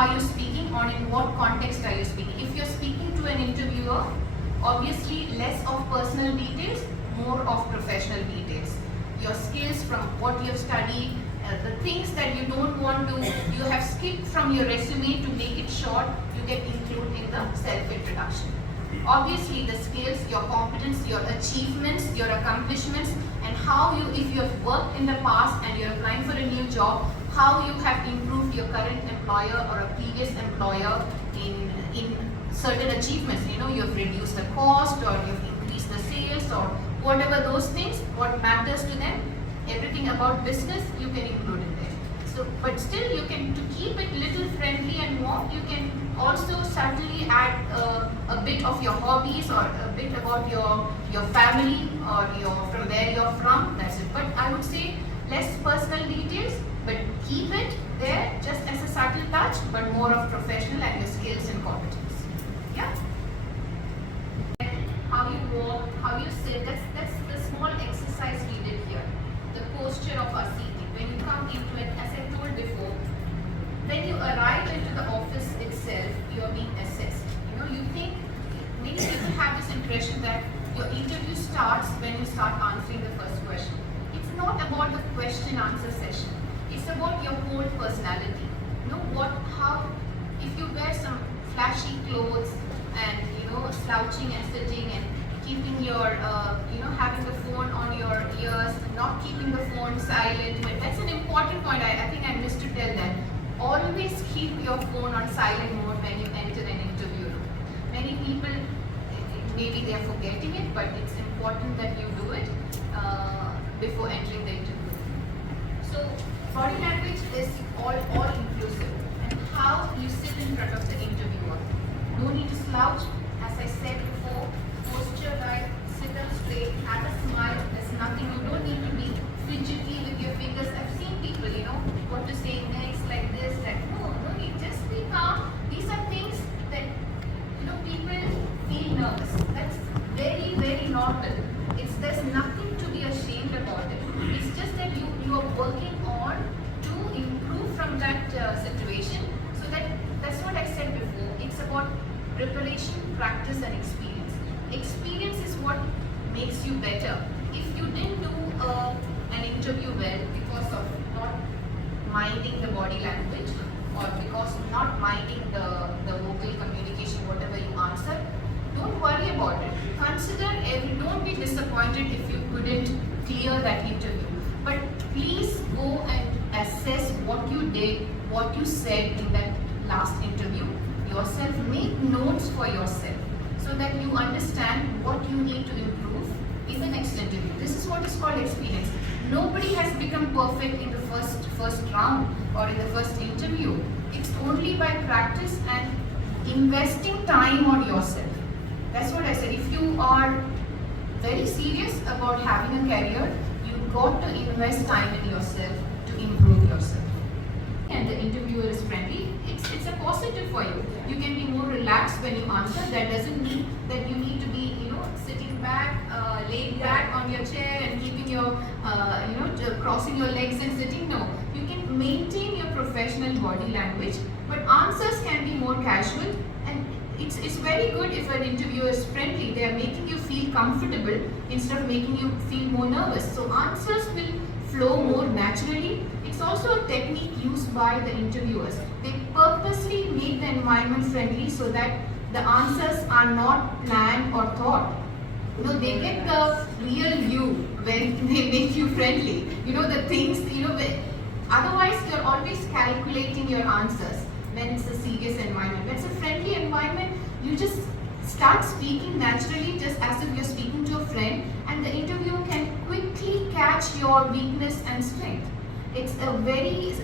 are you speaking or in what context are you speaking. If you're speaking to an interviewer, obviously less of personal details, more of professional details. Your skills from what you have studied, the things that you don't want to, you have skipped from your resume to make it short, you can include in the self-introduction. Obviously the skills, your competence, your achievements, your accomplishments, and how you, if you have worked in the past and you're applying for a new job, how you have improved your current employer or a previous employer in certain achievements. You know, you have reduced the cost or you've increased the sales or whatever those things, what matters to them, everything about business you can include in there. So, but still you can, to keep it little friendly and warm, you can also certainly add a bit of your hobbies or a bit about your family or from where you're from, that's it. But I would say less personal details, but keep it there just as a subtle touch, but more of professional and your skills and competence. Yeah? How you walk, how you sit, that's the small exercise we did here. The posture of our seating. When you come into it, as I told before, when you arrive into the office itself, you are being assessed. You know, you think, many people have this impression that your interview starts when you start answering the first question. It's not about the question answer session. It's about your whole personality. You know what, how, if you wear some flashy clothes and slouching and sitting and keeping your, having the phone on your ears, not keeping the phone silent. But that's an important point. I think I missed to tell that. Always keep your phone on silent mode when you enter an interview room. Many people, maybe they are forgetting it, but it's important that you do it before entering the interview room. So body language is all inclusive, and how you sit in front of the interviewer. No need to slouch. As I said before, posture right, sit up straight, have a smile. There's nothing, you don't need to be fidgety with your fingers. I've seen people, what to say next, like this, like no need, just be calm. These are things that, people feel nervous. That's very, very normal. There's nothing to be ashamed about it. It's just that you are working on to improve from that situation. So that's what I said before. It's about preparation, practice and experience. Experience is what makes you better. If you didn't do an interview well because of not minding the body language or because of not minding the vocal communication, whatever you answer, don't worry about it. Don't be disappointed if you couldn't clear that interview. But please go and assess what you did, what you said in that last interview yourself. Make notes for yourself so that you understand what you need to improve in the next interview. This is what is called experience. Nobody has become perfect in the first round or in the first interview. It's only by practice and investing time on yourself. That's what I said. If you are very serious about having a career, you've got to invest time in yourself to improve yourself. And the interviewer is friendly, it's a positive for you. You can be more relaxed when you answer. That doesn't mean that you need to be, sitting back, laid back on your chair and keeping your, crossing your legs and sitting. No, you can maintain your professional body language, but answers can be more casual. And it's very good if an interviewer is friendly. They are making you feel comfortable instead of making you feel more nervous. So answers will flow more naturally. It's also a technique used by the interviewers. They purposely make the environment friendly so that the answers are not planned or thought. They get the real you when they make you friendly. The things, otherwise you're always calculating your answers when it's a serious environment. When it's a friendly environment, you just start speaking naturally, just as if you're speaking to a friend, and the interviewer can quickly catch your weakness and strength. It's a very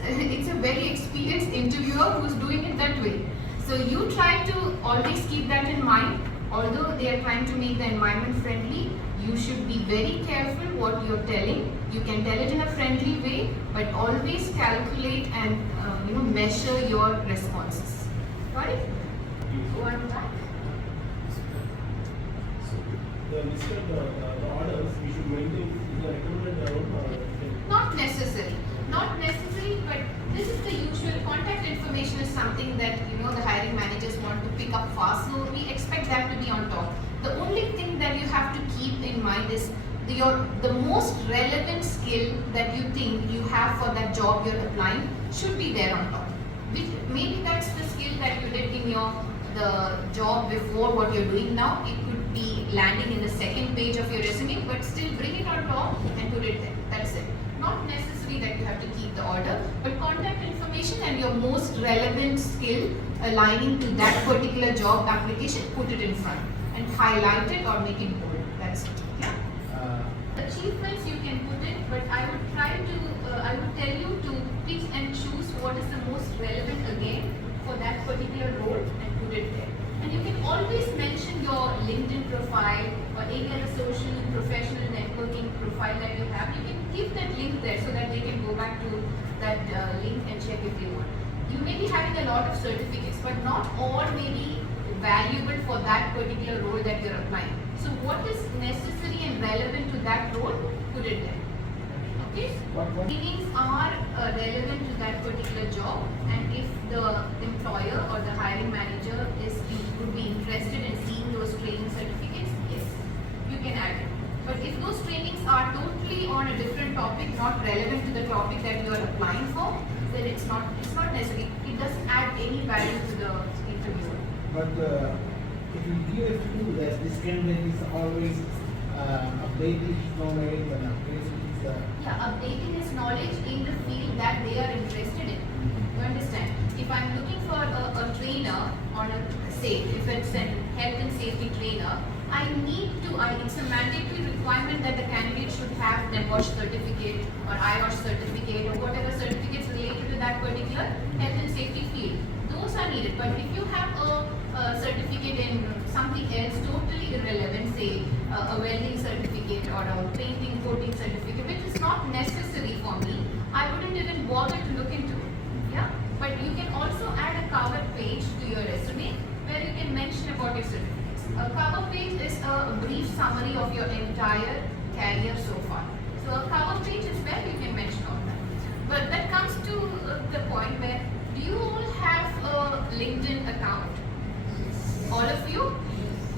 experienced interviewer who's doing it that way. So you try to always keep that in mind. Although they are trying to make the environment friendly, you should be very careful what you're telling. You can tell it in a friendly way, but always calculate and measure your responses. Got it? Go on back. The orders we should maintain is the recommended Not necessary, but this is the usual. Contact information is something that the hiring managers want to pick up fast. So we expect that to be on top. The only thing that you have to keep in mind is the most relevant skill that you think you have for that job you're applying should be there on top. Maybe that's the skill that you did in the job before what you're doing now. It could be landing in the second page of your resume, but still bring it on top and put it there. That's it. Not necessary that you have to keep the order, but contact information and your most relevant skill aligning to that particular job application, put it in front and highlight it or make it bold. That's it. Yeah. Achievements you can put it, but I would tell you to pick and choose what is the most relevant again for that particular role and put it there. And you can always mention your LinkedIn profile or any other social professional networking profile that you have. You can keep that link there so that they can go back to that link and check if they want. You may be having a lot of certificates, but not all may be valuable for that particular role that you're applying. So what is necessary and relevant to that role, put it there. Okay? Trainings are relevant to that particular job, and if the employer or the hiring manager would be interested in seeing those training certificates, yes, you can add it. But if those trainings are totally on a different topic, not relevant to the topic that you are applying for, then it's not necessary. It doesn't add any value to the interviewer. But if you give a clue that this candidate is always updating his knowledge and updating his updating his knowledge in the field that they are interested in. You understand? If I'm looking for a trainer on if it's a health and safety trainer, it's a mandatory requirement that the candidate should have NEBOSH certificate or IOSH certificate or whatever certificates related to that particular health and safety field. Those are needed. But if you have a certificate in something else totally irrelevant, say a welding certificate or a painting coating certificate, which is not necessary for me, I wouldn't even bother to look into it. Yeah. But you can also add a cover page to your resume where you can mention about your certificates. A cover page is a brief summary of your entire career so far. So a cover page is where you can mention all that. But that comes to the point where, do you all have a LinkedIn account? All of you?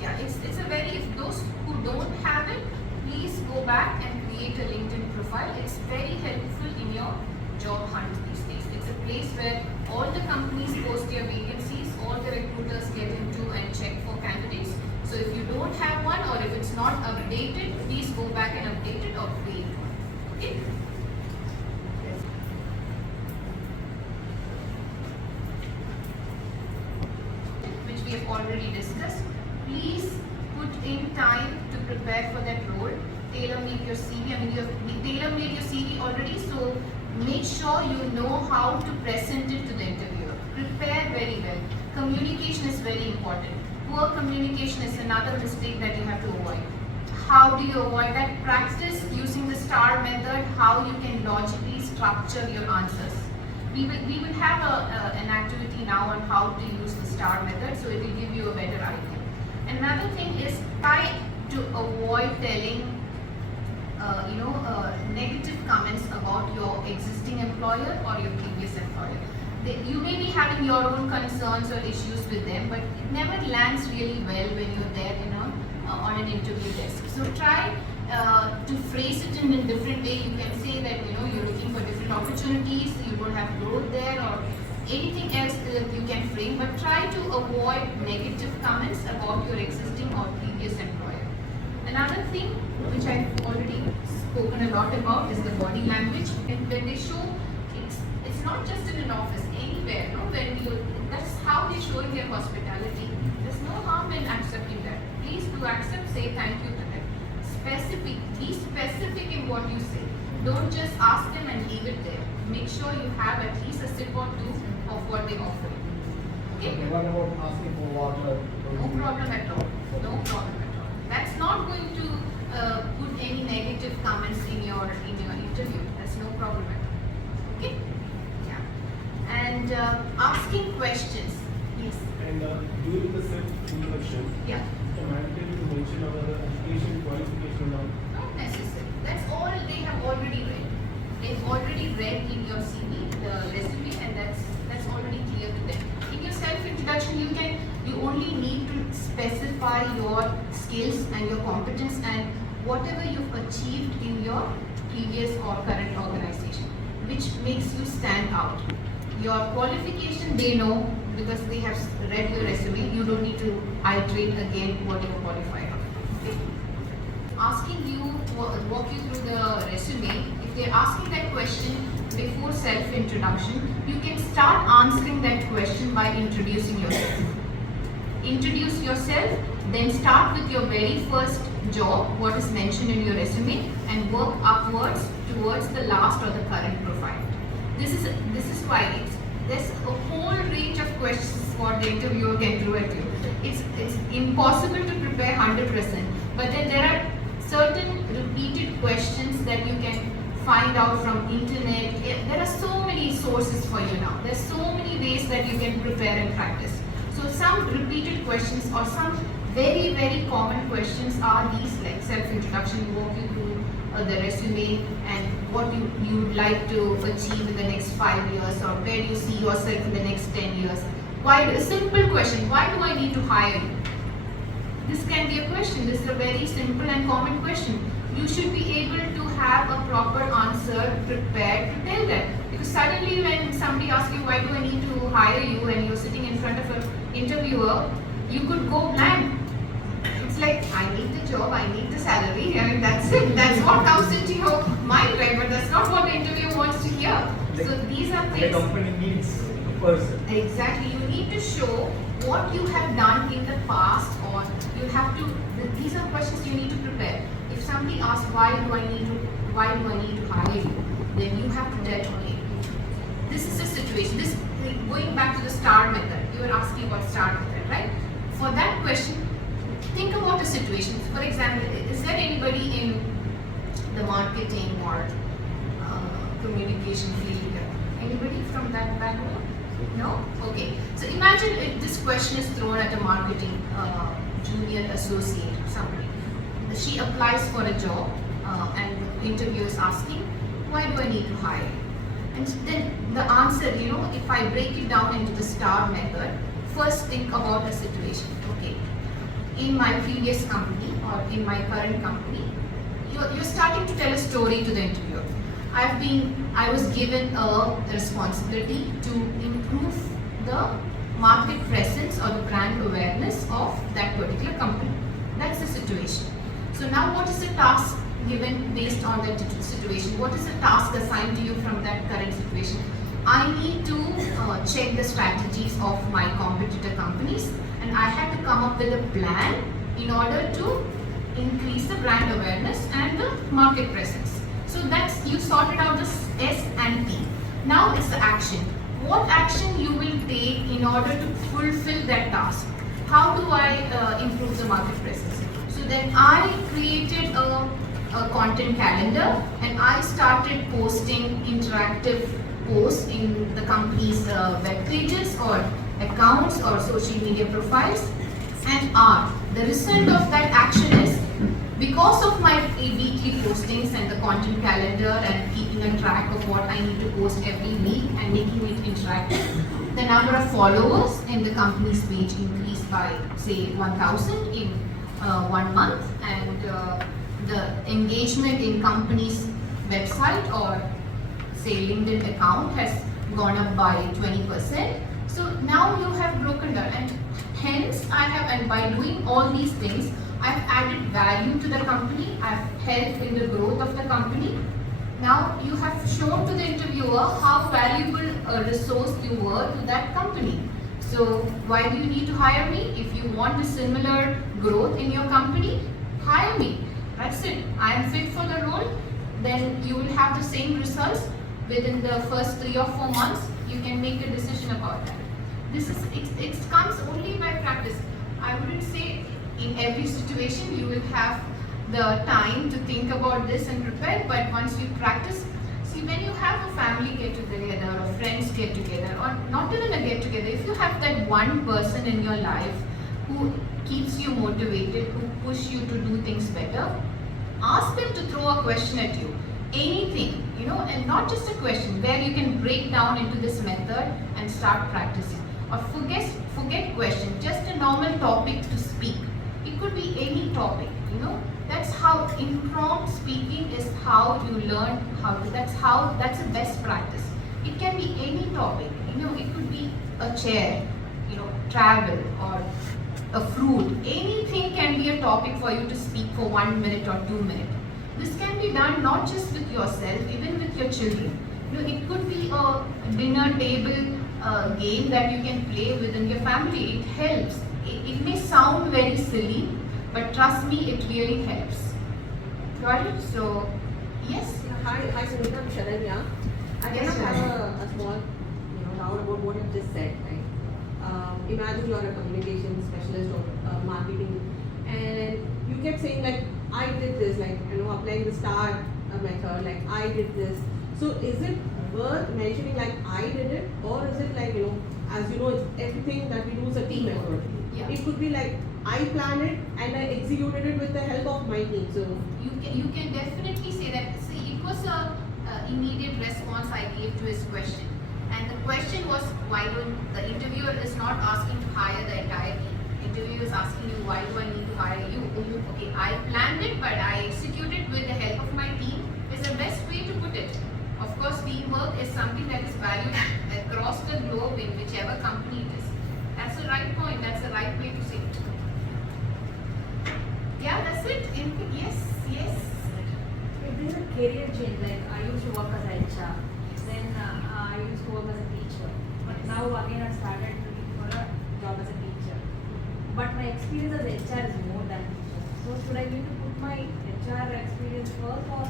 Yeah, if those who don't have it, please go back and create a LinkedIn profile. It's very helpful in your job hunt these days. It's a place where all the companies post their vacancies, all the recruiters get into and check for candidates. So if you don't have one or if it's not updated, please go back and update it or create one. Okay? Which we have already discussed. Please put in time to prepare for that role. Tailor-make your CV. I mean, you have tailor-made your CV already, so make sure you know how to present it to the interviewer. Prepare very well. Communication is very important. Poor communication is another mistake that you have to avoid. How do you avoid that? Practice using the STAR method, how you can logically structure your answers. We will have an activity now on how to use the STAR method, so it will give you a better idea. Another thing is try to avoid telling negative comments about your existing employer or your previous employer. You may be having your own concerns or issues with them, but it never lands really well when you're there on an interview desk. So try to phrase it in a different way. You can say that you're looking for different opportunities, you don't have growth there, or anything else that you can frame, but try to avoid negative comments about your existing or previous employer. Another thing which I've already spoken a lot about is the body language. And when they show, it's not just in an office, anywhere. That's how they're showing their hospitality. There's no harm in accepting that. Please do accept, say thank you to them. Be specific in what you say. Don't just ask them and leave it there. Make sure you have at least a sip or two of what they offer you. Okay? What about asking for water? No problem at all. No problem at all. That's not going to put any negative comments in your interview. That's no problem at all. Okay? Yeah. And asking questions. Yes. And during the set introduction, Yeah. it's mandatory to mention our education, qualification, and all. Not necessary. That's all they have already read. they've already read in your CV, the resume, and that's already clear to them. In your self-introduction, you only need to specify your skills and your competence and whatever you've achieved in your previous or current organization, which makes you stand out. Your qualification they know because they have read your resume. You don't need to iterate again what you're qualified of. Okay? Asking you, walk you through the resume. If they're asking that question before self-introduction, you can start answering that question by introducing yourself. Introduce yourself, then start with your very first job, what is mentioned in your resume, and work upwards towards the last or the current profile. This is why there's a whole range of questions what the interviewer can throw at you. It's impossible to prepare 100%, but then there are certain repeated questions that you can find out from internet. There are so many sources for you now. There's so many ways that you can prepare and practice. So some repeated questions or some very, very common questions are these, like self-introduction, walk you through the resume and what you'd like to achieve in the next 5 years, or where do you see yourself in the next 10 years. Why? A simple question, why do I need to hire you? This can be a question. This is a very simple and common question. You should be able to have a proper answer prepared to tell them. Because suddenly when somebody asks you, why do I need to hire you, and you're sitting in front of an interviewer, you could go blank. It's like, I need the job, I need the salary, and that's it. That's what comes into your mind, right? But that's not what the interviewer wants to hear. So these are things. The company needs a person. Exactly. You need to show what you have done in the past, or you have to. These are questions you need to prepare. If somebody asks, why do I need to hire you, then you have to tell, okay, this is the situation. This, going back to the STAR method. You were asking about STAR method, right? For that question, think about a situation. For example, is there anybody in the marketing or communication field? Anybody from that background? No? Okay. So imagine if this question is thrown at a marketing junior associate, somebody. She applies for a job and the interviewer is asking, why do I need to hire you? And then the answer, if I break it down into the STAR method, first think about a situation. Okay. In my previous company or in my current company, you're starting to tell a story to the interviewer. I was given a responsibility to improve the market presence or the brand awareness of that particular company. That's the situation. So now what is the task given based on that situation? What is the task assigned to you from that current situation? I need to check the strategies of my competitor companies, and I had to come up with a plan in order to increase the brand awareness and the market presence. So that's, you sorted out the S and T. Now it's the action. What action you will take in order to fulfill that task? How do I improve the market presence? So then I created a content calendar, and I started posting interactive posts in the company's web pages or accounts or social media profiles. And the result of that action is, because of my weekly postings and the content calendar and keeping a track of what I need to post every week and making it interactive, the number of followers in the company's page increased by, say, 1,000 in 1 month, and the engagement in company's website or, say, LinkedIn account has gone up by 20%. So now you have broken down, and hence and by doing all these things, I've added value to the company, I've helped in the growth of the company. Now you have shown to the interviewer how valuable a resource you were to that company. So why do you need to hire me? If you want a similar growth in your company, hire me. That's it. I am fit for the role. Then you will have the same results within the first 3 or 4 months. You can make a decision about that. It comes only by practice. I wouldn't say in every situation you will have the time to think about this and prepare, but once you practice, see, when you have a family get together or friends get together, or not even a get together, if you have that one person in your life who keeps you motivated, who push you to do things better, ask them to throw a question at you, anything, and not just a question where you can break down into this method and start practicing. Or forget question, just a normal topic to speak. It could be any topic, you know. That's how impromptu speaking is how you learn how to, that's the best practice. It can be any topic, you know, it could be a chair, you know, travel or a fruit. Anything can be a topic for you to speak for 1 minute or 2 minutes. This can be done not just with yourself, even with your children. You know, it could be a dinner table game that you can play within your family. It helps. It may sound very silly, but trust me, it really helps. Got it? So, yes. Hi, Sunita, I'm Sharanya. I Yes, just have Sharanya. a small, doubt about what you just said. Right? Imagine you are a communication specialist or marketing, and you kept saying like, I did this, like applying the STAR method, like I did this. So is it worth mentioning like I did it, or is it like as you know, it's everything that we do is a team effort. Yeah. It could be like I planned it and I executed it with the help of my team. So You can definitely say that. See, it was a immediate response I gave to his question, and the question was, why don't the interviewer is not asking to hire the entire team. Interviewer is asking you, why do I need to hire you? Okay, I planned it, but I executed with the help of my team. Is the best way to put it. Of course, teamwork is something that is valued across the globe in whichever company it is. That's the right point. That's the right way to say it. Yeah, that's it. Yes. If there is a career change, like I used to work as a HR, then I used to work as a teacher, but now again I started looking for a job as a teacher. But my experience as HR is more than teacher. So should I need to put my HR experience first or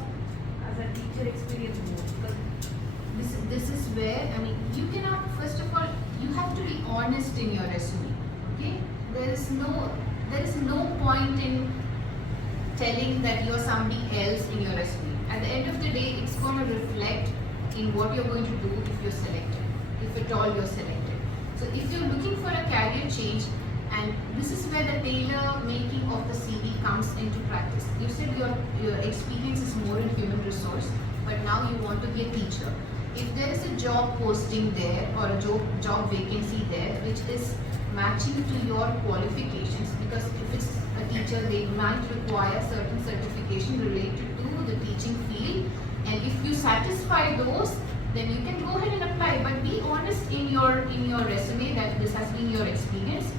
as a teacher experience more? Because This is where, I mean, you cannot, first of all, you have to be honest in your resume. Okay? There is no point in telling that you're somebody else in your resume. At the end of the day, it's going to reflect in what you're going to do if you're selected, if at all you're selected. So if you're looking for a career change, and this is where the tailor making of the CV comes into practice. You said your experience is more in human resource, but now you want to be a teacher. If there is a job posting there or a job vacancy there which is matching to your qualifications, because if it's a teacher, they might require certain certification related to the teaching field, and if you satisfy those, then you can go ahead and apply. But be honest in your resume that this has been your experience.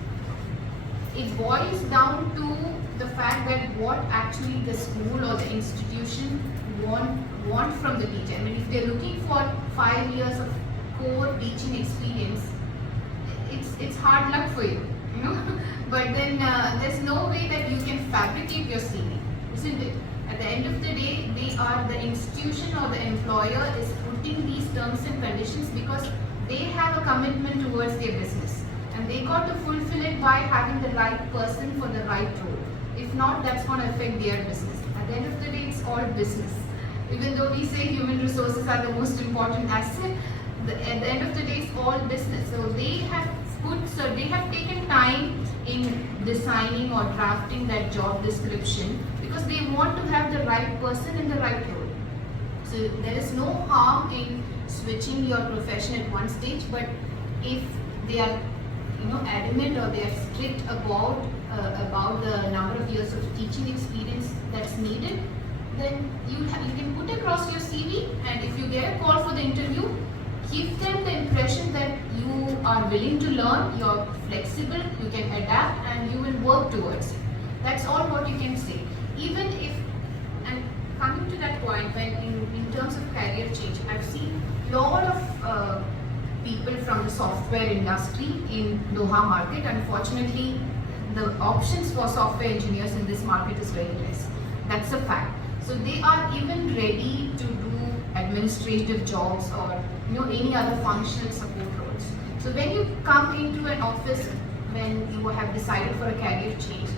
It boils down to the fact that what actually the school or the institution want from the teacher. I mean, if they're looking for 5 years of core teaching experience, it's hard luck for you, you know. But then there's no way that you can fabricate your CV, isn't it? At the end of the day, the institution or the employer is putting these terms and conditions because they have a commitment towards their business, and they got to fulfill it by having the right person for the right role. If not, that's going to affect their business. At the end of the day, it's all business. Even though we say human resources are the most important asset, at the end of the day, it's all business. So they have taken time in designing or drafting that job description because they want to have the right person in the right role. So there is no harm in switching your profession at one stage, but if they are adamant or they are strict about the number of years of teaching experience that's needed, then you can put across your CV, and if you get a call for the interview, give them the impression that you are willing to learn, you're flexible, you can adapt, and you will work towards it. That's all what you can say. Even if, and coming to that point, when in terms of career change, I've seen a lot of people from the software industry in Doha market. Unfortunately, the options for software engineers in this market is very less. That's a fact. So they are even ready to do administrative jobs or any other functional support roles. So when you come into an office, when you have decided for a career change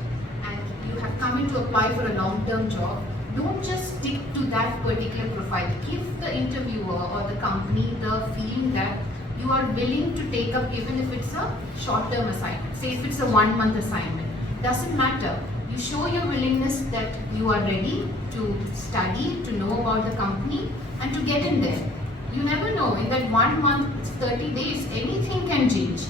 and you have come in to apply for a long-term job, don't just stick to that particular profile. Give the interviewer or the company the feeling that you are willing to take up, even if it's a short-term assignment. Say if it's a 1-month assignment, doesn't matter. You show your willingness that you are ready to study, to know about the company, and to get in there. You never know, in that 1 month, it's 30 days, anything can change.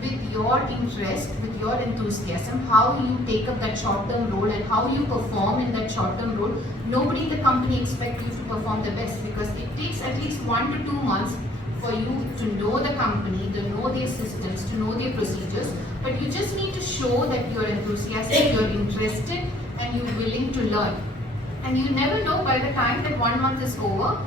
With your interest, with your enthusiasm, how you take up that short-term role and how you perform in that short-term role, nobody in the company expects you to perform the best, because it takes at least 1 to 2 months for you to know the company, to know their systems, to know their procedures. But you just need to show that you're enthusiastic, you're interested, and you're willing to learn. And you never know, by the time that 1 month is over,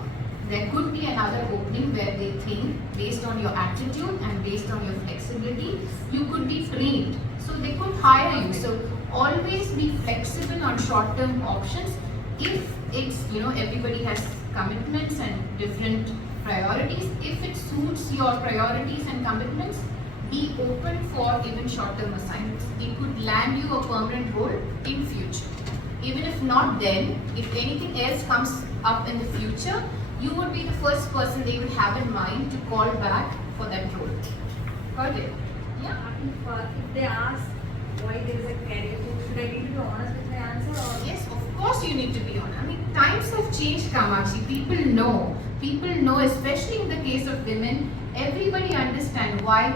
there could be another opening where they think, based on your attitude and based on your flexibility, you could be trained. So they could hire you. So always be flexible on short-term options. If it's, everybody has commitments and different priorities. If it suits your priorities and commitments, be open for even short-term assignments. It could land you a permanent role in future. Even if not then, if anything else comes up in the future, you would be the first person they will have in mind to call back for that role. Got it? Yeah. If they ask why there is a career change, should I need to be honest with my answer or? Yes, of course you need to be on. I mean, times have changed, Kamakshi. People know. People know, especially in the case of women, everybody understands why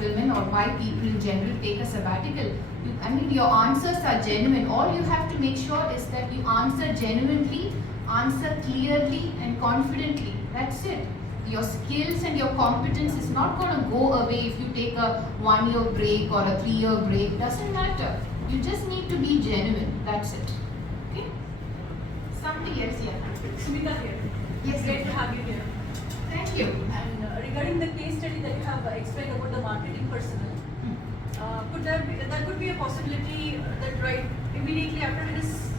women or why people in general take a sabbatical. Your answers are genuine. All you have to make sure is that you answer genuinely, answer clearly and confidently. That's it. Your skills and your competence is not going to go away if you take a 1-year break or a 3-year break. Doesn't matter. You just need to be genuine. That's it. Okay? Somebody else here. Smita here. Yes, Great to ma'am. have you here. Thank you. And regarding the case study that you have explained about the marketing personnel, that could be a possibility that right immediately after his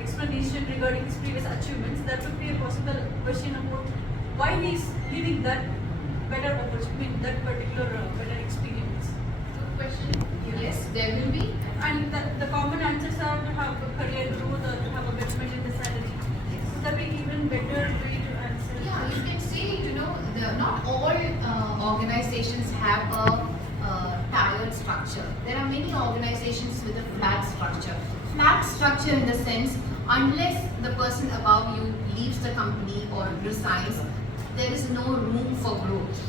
explanation regarding his previous achievements, there could be a possible question about why he is leaving that better opportunity, that particular better experience. Good question. Yes, there will be. And the common answers are to have a career growth or to have a betterment in the salary. So that be even better way to answer. Yeah, you can say, not all organizations have a tiered structure. There are many organizations with a flat structure. Flat structure in the sense, unless the person above you leaves the company or resigns, there is no room for growth.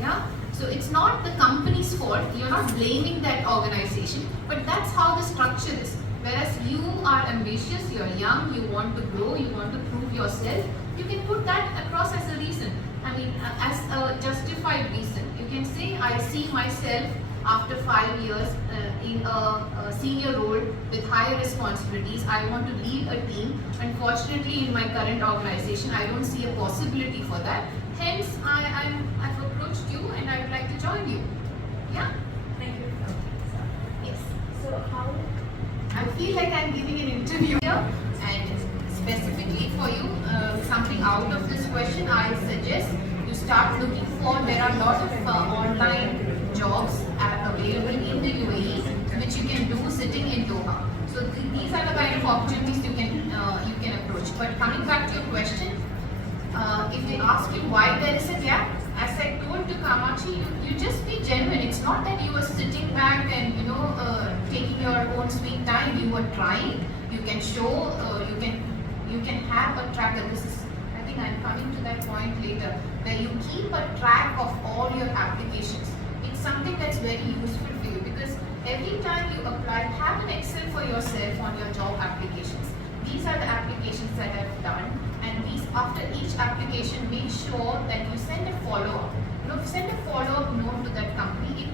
Yeah? So it's not the company's fault. You're not blaming that organization, but that's how the structure is. Whereas you are ambitious, you're young, you want to grow, you want to prove yourself, you can put that across as a reason. As a justified reason. You can say, I see myself after 5 years in a senior role with higher responsibilities. I want to lead a team. Unfortunately, in my current organization, I don't see a possibility for that. Hence, I've approached you and I would like to join you. Yeah? Thank you. Yes. So how? I feel like I'm giving an interview here, and specifically for you, something out of this question, I suggest you start looking for. There are a lot of online jobs available in the UAE which you can do sitting in Doha. So these are the kind of opportunities you can approach. But coming back to your question, if they ask you why there is a gap, as I told to Kamakshi, you just be genuine. It's not that you are sitting back and taking your own sweet time. You are trying. You can show. You can have a tracker. I think I'm coming to that point later, where you keep a track of all your applications. It's something that's very useful for you, because every time you apply, have an Excel for yourself on your job applications. These are the applications that I've done, and after each application, make sure that you send a follow-up. Send a follow-up note to that company.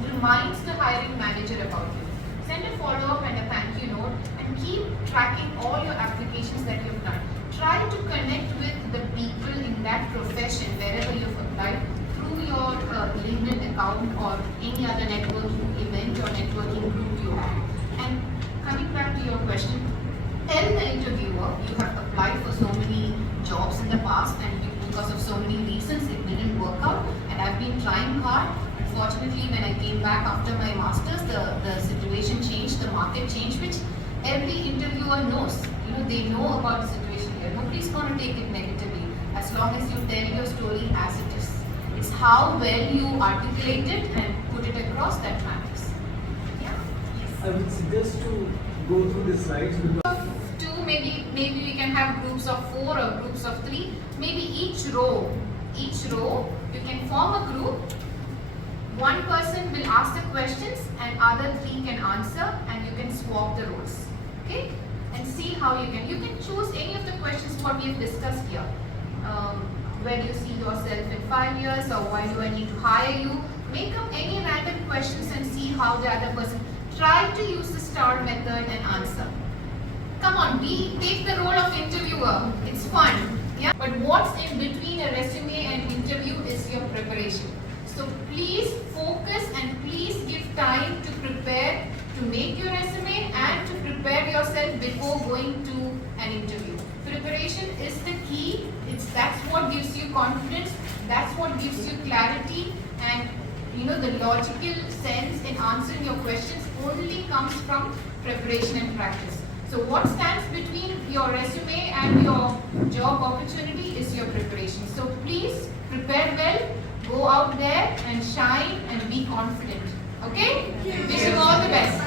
It reminds the hiring manager about you. Send a follow-up and a thank you note, and keep tracking all your applications that you've done. Try to connect with the people in that profession wherever you've applied through your LinkedIn account or any other networking event or networking group you have. And coming back to your question, tell the interviewer you have applied for so many jobs in the past, and because of so many reasons it didn't work out, and I've been trying hard. Unfortunately, when I came back after my masters, the situation changed, the market changed, which every interviewer knows. They know about the situation here. Nobody's going to take it negatively as long as you tell your story as it is. It's how well you articulate it and put it across that matters. Yeah? Yes. I would suggest to go through the slides because two, maybe we can have groups of 4 or groups of 3. Maybe each row you can form a group. One person will ask the questions and other 3 can answer, and you can swap the roles. Okay? And see how you can choose any of the questions what we have discussed here. Where do you see yourself in 5 years, or why do I need to hire you? Make up any random questions and see how the other person. Try to use the STAR method and answer. Come on, take the role of interviewer. It's fun. Yeah. But what's in between a resume and interview is your preparation. So please focus and please give time to prepare, to make your resume and to prepare yourself before going to an interview. Preparation is the key. That's what gives you confidence. That's what gives you clarity, and the logical sense in answering your questions only comes from preparation and practice. So what stands between your resume and your job opportunity is your preparation. So please prepare well, go out there and shine and be confident. Okay? Wish you all the best.